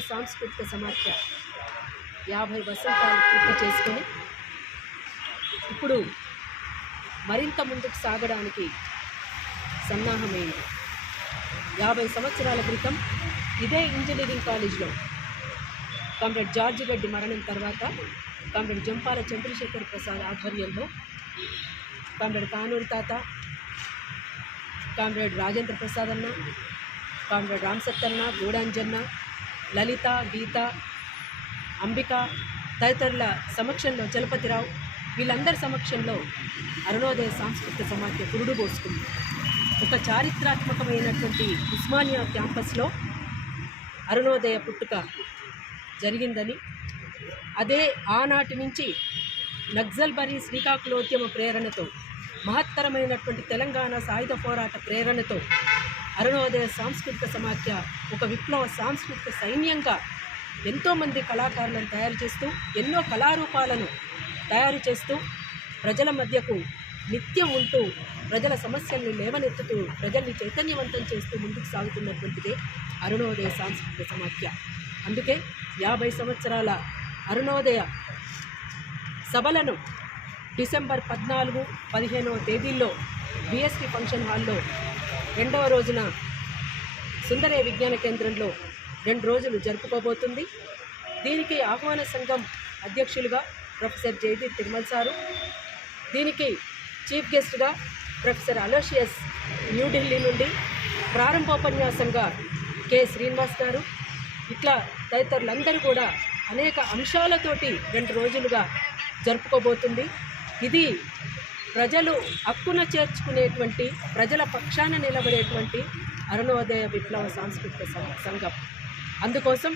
సాంస్కృతిక సమాఖ్య యాభై వసంతాలు పూర్తి చేసుకొని ఇప్పుడు మరింత ముందుకు సాగడానికి సన్నాహమైంది. యాభై సంవత్సరాల క్రితం ఇదే ఇంజనీరింగ్ కాలేజ్లో కామ్రేడ్ జార్జి రెడ్డి మరణం తర్వాత కామ్రేడ్ జంపాల చంద్రశేఖర్ ప్రసాద్ ఆధ్వర్యంలో కామ్రేడ్ కానూరు తాత కామ్రేడ్ రాజేంద్ర ప్రసాద్ అన్న కామ్రేడ్ రామసత్తన్న గూడాంజన్న లలిత గీత అంబిక తదితరుల సమక్షంలో చలపతిరావు వీళ్ళందరి సమక్షంలో అరుణోదయ సాంస్కృతిక సమాఖ్య పురుడు పోసుకుంది. ఒక చారిత్రాత్మకమైనటువంటి ఉస్మానియా క్యాంపస్లో అరుణోదయ పుట్టుక జరిగిందని అదే ఆనాటి నుంచి నక్సల్బరీ శ్రీకాకుళోద్యమ ప్రేరణతో మహత్తరమైనటువంటి తెలంగాణ సాయుధ పోరాట ప్రేరణతో అరుణోదయ సాంస్కృతిక సమాఖ్య ఒక విప్లవ సాంస్కృతిక సైన్యంగా ఎంతోమంది కళాకారులను తయారు చేస్తూ ఎన్నో కళారూపాలను తయారు చేస్తూ ప్రజల మధ్యకు నిత్యం ఉంటూ ప్రజల సమస్యల్ని లేవనెత్తుతూ ప్రజల్ని చైతన్యవంతం చేస్తూ ముందుకు సాగుతున్నటువంటిదే అరుణోదయ సాంస్కృతిక సమాఖ్య. అందుకే యాభై సంవత్సరాల అరుణోదయ సభలను డిసెంబర్ పద్నాలుగు పదిహేనవ తేదీల్లో బిఎస్టీ ఫంక్షన్ హాల్లో రెండవ రోజున సుందరయ విజ్ఞాన కేంద్రంలో రెండు రోజులు జరుపుకోబోతుంది. దీనికి ఆహ్వాన సంఘం అధ్యక్షులుగా ప్రొఫెసర్ జయదీప్ తిరుమల్ సారు దీనికి చీఫ్ గెస్ట్గా ప్రొఫెసర్ అలోషియస్ న్యూఢిల్లీ నుండి ప్రారంభోపన్యాసంగా కె శ్రీనివాస్ గారు ఇట్లా తదితరులందరూ కూడా అనేక అంశాలతోటి రెండు రోజులుగా జరుపుకోబోతుంది. ఇది ప్రజలు హక్కున చేర్చుకునేటువంటి ప్రజల పక్షాన నిలబడేటువంటి అరుణోదయ విప్లవ సాంస్కృతిక సంఘం. అందుకోసం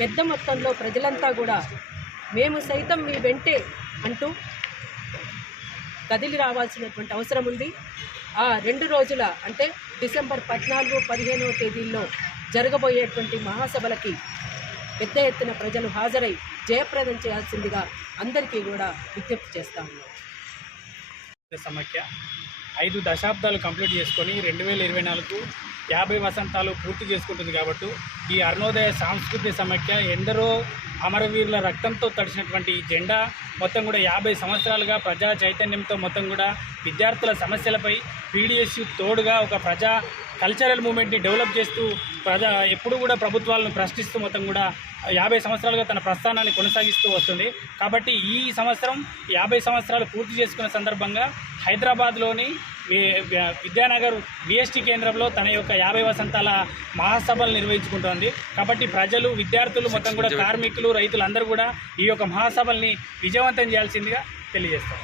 పెద్ద మొత్తంలో ప్రజలంతా కూడా మేము సైతం మీ వెంటే అంటూ కదిలి రావాల్సినటువంటి అవసరం ఉంది. ఆ రెండు రోజుల అంటే డిసెంబర్ పద్నాలుగు పదిహేనవ తేదీల్లో జరగబోయేటువంటి మహాసభలకి పెద్ద ఎత్తున ప్రజలు హాజరై జయప్రదం చేయాల్సిందిగా అందరికీ కూడా విజ్ఞప్తి చేస్తాము సమాఖ్య. ఐదు దశాబ్దాలు కంప్లీట్ చేసుకొని రెండు వేల ఇరవై నాలుగు యాభై వసంతాలు పూర్తి చేసుకుంటుంది కాబట్టి ఈ అరుణోదయ సాంస్కృతిక సమాఖ్య ఎందరో అమరవీరుల రక్తంతో తడిచినటువంటి ఈ జెండా మొత్తం కూడా యాభై సంవత్సరాలుగా ప్రజా చైతన్యంతో మొత్తం కూడా విద్యార్థుల సమస్యలపై పీడిఎస్ తోడుగా ఒక ప్రజా కల్చరల్ మూమెంట్ని డెవలప్ చేస్తూ ప్రజా ఎప్పుడు కూడా ప్రభుత్వాలను ప్రశ్నిస్తూ మొత్తం కూడా యాభై సంవత్సరాలుగా తన ప్రస్థానాన్ని కొనసాగిస్తూ వస్తుంది. కాబట్టి ఈ సంవత్సరం యాభై సంవత్సరాలు పూర్తి చేసుకున్న సందర్భంగా హైదరాబాద్లోని విద్యానగర్ విఎస్టీ కేంద్రంలో తన యొక్క యాభై వసంతాల మహాసభలు నిర్వహించుకుంటోంది. కాబట్టి ప్రజలు విద్యార్థులు మొత్తం కూడా కార్మికులు రైతులందరూ కూడా ఈ యొక్క మహాసభల్ని విజయవంతం చేయాల్సిందిగా తెలియజేస్తారు